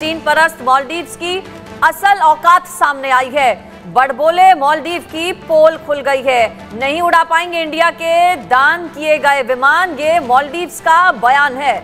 चीन परस्त मालदीव्स की असल औकात सामने आई है। बड़बोले मालदीव की पोल खुल गई है। नहीं उड़ा पाएंगे इंडिया के दान किए गए विमान, ये मालदीव्स का बयान है।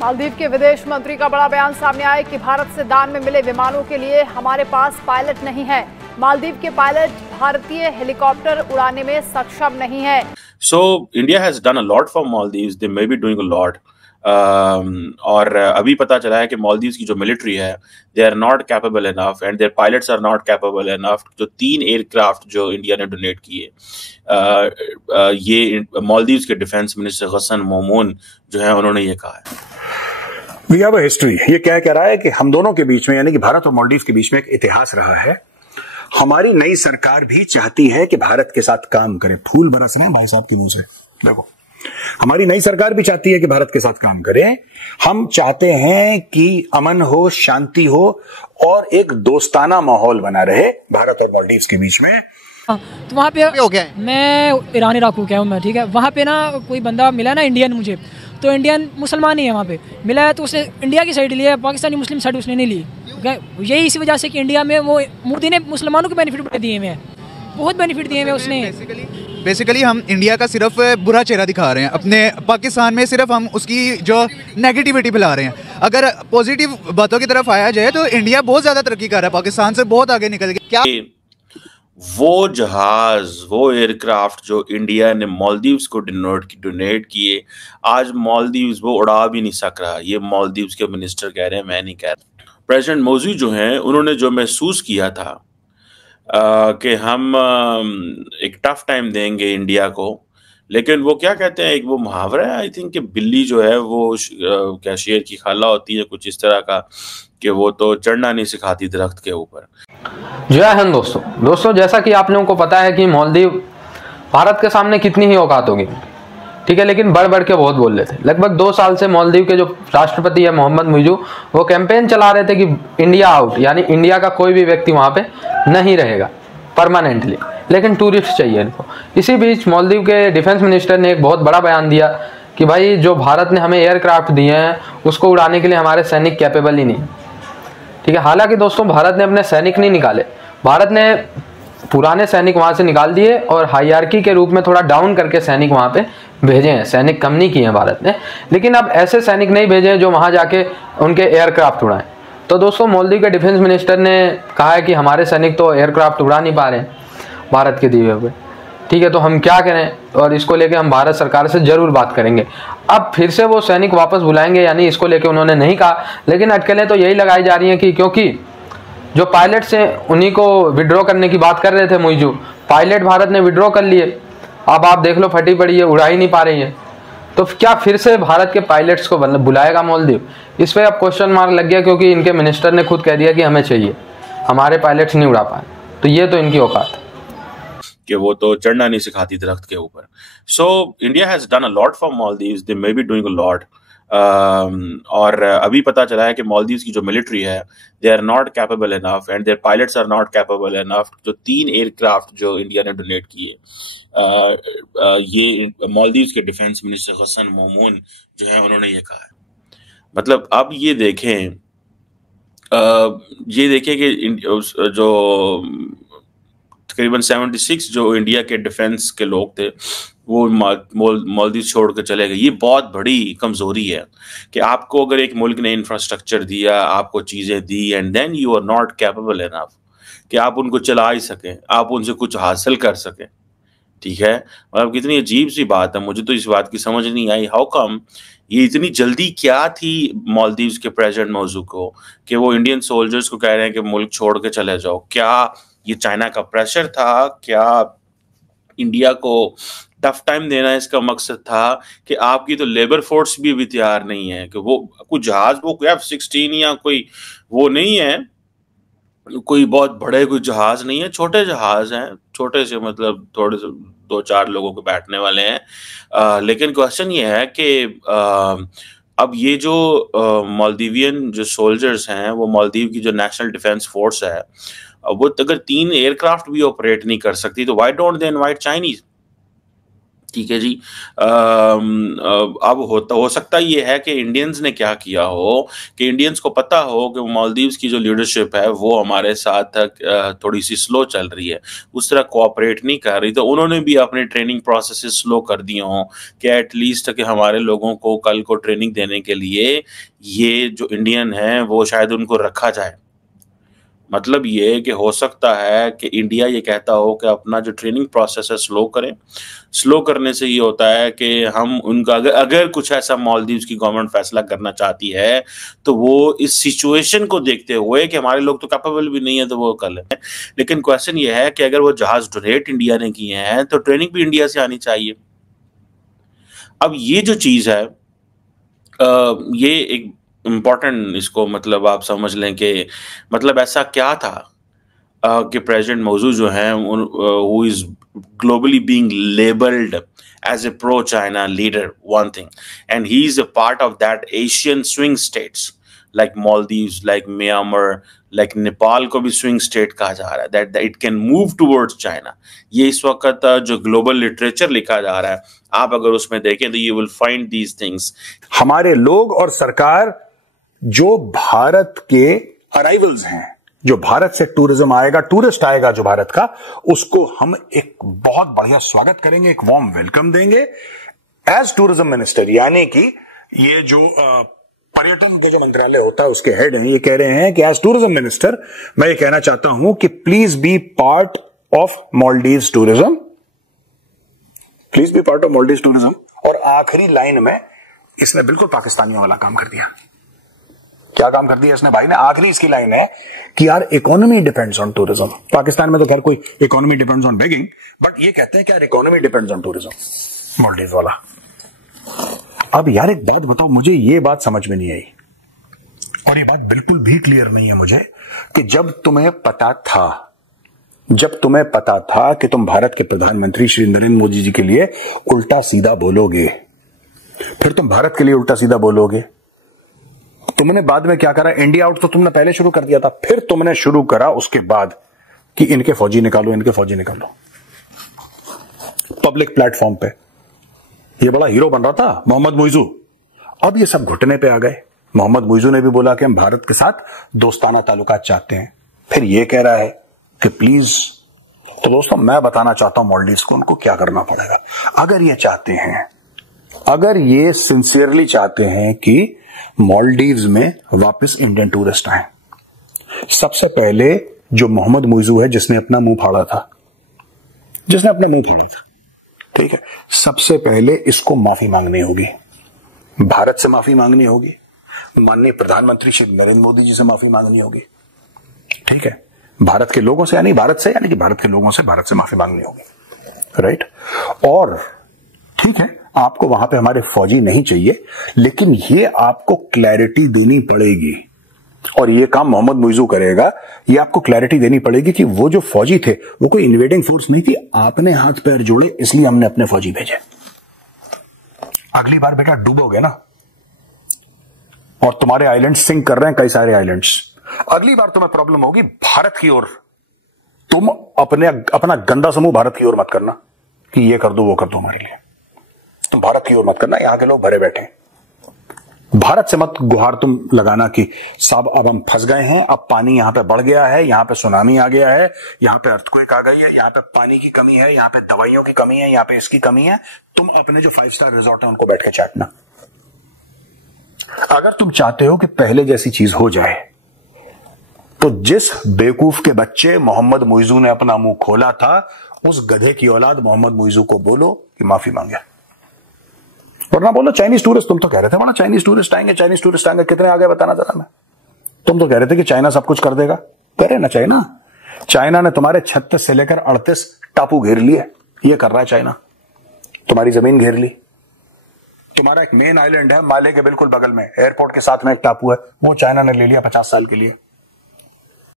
मालदीव के विदेश मंत्री का बड़ा बयान सामने आया कि भारत से दान में मिले विमानों के लिए हमारे पास पायलट नहीं है। मालदीव के पायलट भारतीय हेलीकॉप्टर उड़ाने में सक्षम नहीं है। So India has done a lot for Maldives. They may be doing a lot. और अभी पता चला है कि मालदीव्स की जो मिलिट्री है, they are not capable enough and their pilots are not capable enough. जो 3 एयरक्राफ्ट जो इंडिया ने डोनेट किए, ये मालदीव्स के डिफेंस मिनिस्टर गसन मोमून जो है, उन्होंने ये कहा है। We have a history. ये क्या कह रहा है कि हम दोनों के बीच में, यानी कि भारत और मालदीव के बीच में एक इतिहास रहा है। हमारी नई सरकार भी चाहती है कि भारत के साथ काम करे। फूल बरस रहे हैं भाई साहब के मुंह से, देखो। हमारी नई सरकार भी चाहती है कि भारत के साथ काम करें। हम चाहते हैं कि अमन हो, शांति हो और एक दोस्ताना माहौल बना रहे भारत और मालदीव के बीच में। तो वहाँ पे हो गया, मैं ईरान इराक को क्या हूँ मैं, ठीक है। वहाँ पे ना कोई बंदा मिला ना इंडियन, मुझे तो इंडियन मुसलमान ही है वहाँ पे मिला है, तो उसने इंडिया की साइड लिया, पाकिस्तानी मुस्लिम साइड उसने नहीं ली। यही इसी वजह से कि इंडिया में वो मोदी ने मुसलमानों को बेनिफिट बड़े दिए हुए हैं, बहुत बेनिफिट दिए हुए उसने। बेसिकली हम इंडिया का सिर्फ बुरा चेहरा दिखा रहे हैं अपने पाकिस्तान में, सिर्फ हम उसकी जो नेगेटिविटी फैला रहे हैं। अगर पॉजिटिव बातों की तरफ आया जाए तो इंडिया बहुत ज़्यादा तरक्की कर रहा है, पाकिस्तान से बहुत आगे निकल गया। क्या वो जहाज, वो एयरक्राफ्ट जो इंडिया ने मालदीव्स को डोनेट किए, आज मालदीव्स वो उड़ा भी नहीं सक रहा। ये मालदीव्स के मिनिस्टर कह रहे हैं, मैं नहीं कह रहा। प्रेसिडेंट मोदी जो हैं, उन्होंने जो महसूस किया था कि हम एक टफ टाइम देंगे इंडिया को, लेकिन वो क्या कहते हैं, एक वो मुहावरा है आई थिंक कि बिल्ली जो है वो क्या शेर की खाला होती है, कुछ इस तरह का, कि वो तो चढ़ना नहीं सिखाती दरख्त के ऊपर। जय हिंद दोस्तों, जैसा कि आप लोगों को पता है कि मालदीव भारत के सामने कितनी ही औकात होगी, ठीक है, लेकिन बढ़ बढ़ के बहुत बोल रहे थे। लगभग 2 साल से मालदीव के जो राष्ट्रपति है मोहम्मद मुइज़ू, वो कैंपेन चला रहे थे कि इंडिया आउट, यानी इंडिया का कोई भी व्यक्ति वहाँ पे नहीं रहेगा परमानेंटली, लेकिन टूरिस्ट चाहिए इनको। इसी बीच मालदीव के डिफेंस मिनिस्टर ने एक बहुत बड़ा बयान दिया कि भाई जो भारत ने हमें एयरक्राफ्ट दिए हैं उसको उड़ाने के लिए हमारे सैनिक कैपेबल ही नहीं, ठीक है। हालांकि दोस्तों भारत ने अपने सैनिक नहीं निकाले, भारत ने पुराने सैनिक वहाँ से निकाल दिए और हायरार्की के रूप में थोड़ा डाउन करके सैनिक वहाँ पे भेजे हैं। सैनिक कम नहीं किए हैं भारत ने, लेकिन अब ऐसे सैनिक नहीं भेजे हैं जो वहाँ जाके उनके एयरक्राफ्ट उड़ाएं। तो दोस्तों मालदीव के डिफेंस मिनिस्टर ने कहा है कि हमारे सैनिक तो एयरक्राफ्ट उड़ा नहीं पा रहे हैं भारत के दिए हुए, ठीक है, तो हम क्या करें, और इसको लेके हम भारत सरकार से जरूर बात करेंगे। अब फिर से वो सैनिक वापस बुलाएंगे, यानी इसको लेके उन्होंने नहीं कहा, लेकिन अटकलें तो यही लगाई जा रही हैं कि क्योंकि जो पायलट्स हैं उन्हीं को विड्रॉ करने की बात कर रहे थे मुइज़ू, पायलट भारत ने विड्रॉ कर लिए। अब आप देख लो फटी पड़ी है, उड़ा ही नहीं पा रही है, तो क्या फिर से भारत के पायलट्स को बुलाएगा मालदीव? इस पर अब क्वेश्चन मार्क लग गया, क्योंकि इनके मिनिस्टर ने खुद कह दिया कि हमें चाहिए, हमारे पायलट्स नहीं उड़ा पाए। तो ये तो इनकी औकात है कि वो तो चढ़ना नहीं सिखाती दरख्त के ऊपर। So India has done a lot for Maldives, they may be doing a lot. और अभी पता चला है कि मालदीव्स की जो मिलिट्री है, they are not capable enough and their pilots are not capable enough. जो 3 एयरक्राफ्ट जो इंडिया ने डोनेट किए, ये मालदीव्स के डिफेंस मिनिस्टर गसन मोमून जो है, उन्होंने ये कहा है। मतलब अब ये देखें कि जो तकरीबन 76 जो इंडिया के डिफेंस के लोग थे वो मालदीव छोड़ कर चले गए। ये बहुत बड़ी कमजोरी है कि आपको अगर एक मुल्क ने इंफ्रास्ट्रक्चर दिया, आपको चीजें दी, and then you are not capable enough कि आप उनको चला ही सकें, आप उनसे कुछ हासिल कर सकें, ठीक है। मतलब कितनी अजीब सी बात है, मुझे तो इस बात की समझ नहीं आई, हाउ कम ये इतनी जल्दी क्या थी मालदीव्स के प्रेसिडेंट मौजू को कि वो इंडियन सोल्जर्स को कह रहे हैं कि मुल्क छोड़ के चले जाओ। क्या ये चाइना का प्रेशर था? क्या इंडिया को टफ टाइम देना इसका मकसद था कि आपकी तो लेबर फोर्स भी अभी तैयार नहीं है कि वो कोई जहाज, वो कोई F-16 या कोई वो नहीं है, कोई बहुत बड़े कोई जहाज नहीं है, छोटे जहाज हैं, छोटे से मतलब थोड़े से 2-4 लोगों के बैठने वाले हैं। लेकिन क्वेश्चन ये है कि अब ये जो मालदीवियन जो सोल्जर्स हैं, वो मालदीव की जो नेशनल डिफेंस फोर्स है, वो अगर 3 एयरक्राफ्ट भी ऑपरेट नहीं कर सकती, तो why don't they invite Chinese? ठीक है जी। अब हो सकता ये है कि इंडियंस ने क्या किया हो कि इंडियंस को पता हो कि मालदीव्स की जो लीडरशिप है वो हमारे साथ थोड़ी सी स्लो चल रही है, उस तरह कोऑपरेट नहीं कर रही, तो उन्होंने भी अपने ट्रेनिंग प्रोसेसेस स्लो कर दिए हों कि एटलीस्ट कि हमारे लोगों को कल को ट्रेनिंग देने के लिए ये जो इंडियन है वो शायद उनको रखा जाए। मतलब ये कि हो सकता है कि इंडिया ये कहता हो कि अपना जो ट्रेनिंग प्रोसेस है स्लो करें। स्लो करने से ये होता है कि हम उनका अगर कुछ ऐसा मालदीव्स की गवर्नमेंट फैसला करना चाहती है तो वो इस सिचुएशन को देखते हुए कि हमारे लोग तो कैपेबल भी नहीं है तो वो कर लें। लेकिन क्वेश्चन ये है कि अगर वो जहाज डोनेट इंडिया ने किए हैं तो ट्रेनिंग भी इंडिया से आनी चाहिए। अब ये जो चीज़ है ये एक इम्पॉर्टेंट, इसको मतलब आप समझ लें कि मतलब ऐसा क्या था कि प्रेसिडेंट मौजूद जो हैं who is globally being labeled as a pro-China leader, one thing, and he is a part of that Asian swing states like Maldives, like Myanmar, like Nepal को भी swing state कहा जा रहा है, that it can move towards China। ये इस वक्त जो ग्लोबल लिटरेचर लिखा जा रहा है, आप अगर उसमें देखें तो you will find these things। हमारे लोग और सरकार जो भारत के अराइवल्स हैं, जो भारत से टूरिज्म आएगा, टूरिस्ट आएगा जो भारत का, उसको हम एक बहुत बढ़िया स्वागत करेंगे, एक वार्म वेलकम देंगे एज टूरिज्म मिनिस्टर। यानी कि ये जो पर्यटन का जो मंत्रालय होता है उसके हेड हैं, ये कह रहे हैं कि एज टूरिज्म मिनिस्टर मैं ये कहना चाहता हूं कि please be part of Maldives tourism, please be part of Maldives tourism. और आखिरी लाइन में इसने बिल्कुल पाकिस्तानियों वाला काम कर दिया। क्या काम कर दिया इसने भाई ने? आखिरी इसकी लाइन है कि यार economy depends on tourism. Pakistan में तो खैर कोई economy depends on begging, but ये कहते हैं कि यार economy depends on tourism, Maldives वाला। अब यार एक बात बताओ, मुझे ये बात समझ में नहीं आई और ये बात बिल्कुल भी क्लियर नहीं है मुझे कि जब तुम्हें पता था कि तुम भारत के प्रधानमंत्री श्री नरेंद्र मोदी जी के लिए उल्टा सीधा बोलोगे, फिर तुम भारत के लिए उल्टा सीधा बोलोगे, तुमने बाद में क्या करा? इंडिया आउट तो तुमने पहले शुरू कर दिया था, फिर तुमने शुरू करा उसके बाद कि इनके फौजी निकालो, इनके फौजी निकालो। पब्लिक प्लेटफॉर्म पे ये बड़ा हीरो बन रहा था मोहम्मद मुइजू, अब ये सब घुटने पे आ गए। मोहम्मद मुइजू ने भी बोला कि हम भारत के साथ दोस्ताना ताल्लुकात चाहते हैं, फिर ये कह रहा है कि प्लीज। तो दोस्तों मैं बताना चाहता हूं मालदीव्स को उनको क्या करना पड़ेगा अगर ये चाहते हैं, अगर ये सिंसियरली चाहते हैं कि मालदीव्स में वापस इंडियन टूरिस्ट आए। सबसे पहले जो मोहम्मद मुइजू है जिसने अपना मुंह फाड़ा था, ठीक है, सबसे पहले इसको माफी मांगनी होगी, भारत से माफी मांगनी होगी, माननीय प्रधानमंत्री श्री नरेंद्र मोदी जी से माफी मांगनी होगी, ठीक है, भारत के लोगों से यानी भारत से माफी मांगनी होगी, राइट। और ठीक है, आपको वहां पे हमारे फौजी नहीं चाहिए, लेकिन ये आपको क्लैरिटी देनी पड़ेगी और ये काम मोहम्मद मुइजू करेगा। ये आपको क्लैरिटी देनी पड़ेगी कि वो जो फौजी थे वो कोई इन्वेडिंग फोर्स नहीं थी, आपने हाथ पैर जोड़े इसलिए हमने अपने फौजी भेजे। अगली बार बेटा डूबोगे ना और तुम्हारे आइलैंड्स सिंक कर रहे हैं, कई सारे आइलैंड्स, अगली बार तुम्हें प्रॉब्लम होगी भारत की ओर। तुम अपना गंदा समूह भारत की ओर मत करना कि ये कर दो वो कर दो हमारे लिए, तुम भारत की ओर मत करना। यहां के लोग भरे बैठे हैं, भारत से मत गुहार तुम लगाना कि साहब अब हम फंस गए हैं, अब पानी यहां पे बढ़ गया है, यहां पे सुनामी आ गया है, यहां पे अर्थक्वेक आ गई है, यहां पे पानी की कमी है, यहां पे दवाइयों की कमी है, यहां पे इसकी कमी है। तुम अपने जो 5 स्टार रिजॉर्ट है उनको बैठ के चाटना। अगर तुम चाहते हो कि पहले जैसी चीज हो जाए तो जिस बेवकूफ के बच्चे मोहम्मद मुइजू ने अपना मुंह खोला था, उस गधे की औलाद मोहम्मद मुइजू को बोलो कि माफी मांगे, वरना बोलो चाइनीज टूरिस्ट। तुम तो कह रहे थे बड़ा चाइनीज टूरिस्ट आएंगे, कितने आ गए बताना जरा मैं। तुम तो कह रहे थे कि चाइना सब कुछ कर देगा, करे ना चाइना ने तुम्हारे 36 से लेकर 38 टापू घेर लिए, ये कर रहा है चाइना, तुम्हारी जमीन घेर ली। तुम्हारा एक मेन आइलैंड है माले के बिल्कुल बगल में, एयरपोर्ट के साथ में एक टापू है, वो चाइना ने ले लिया 50 साल के लिए।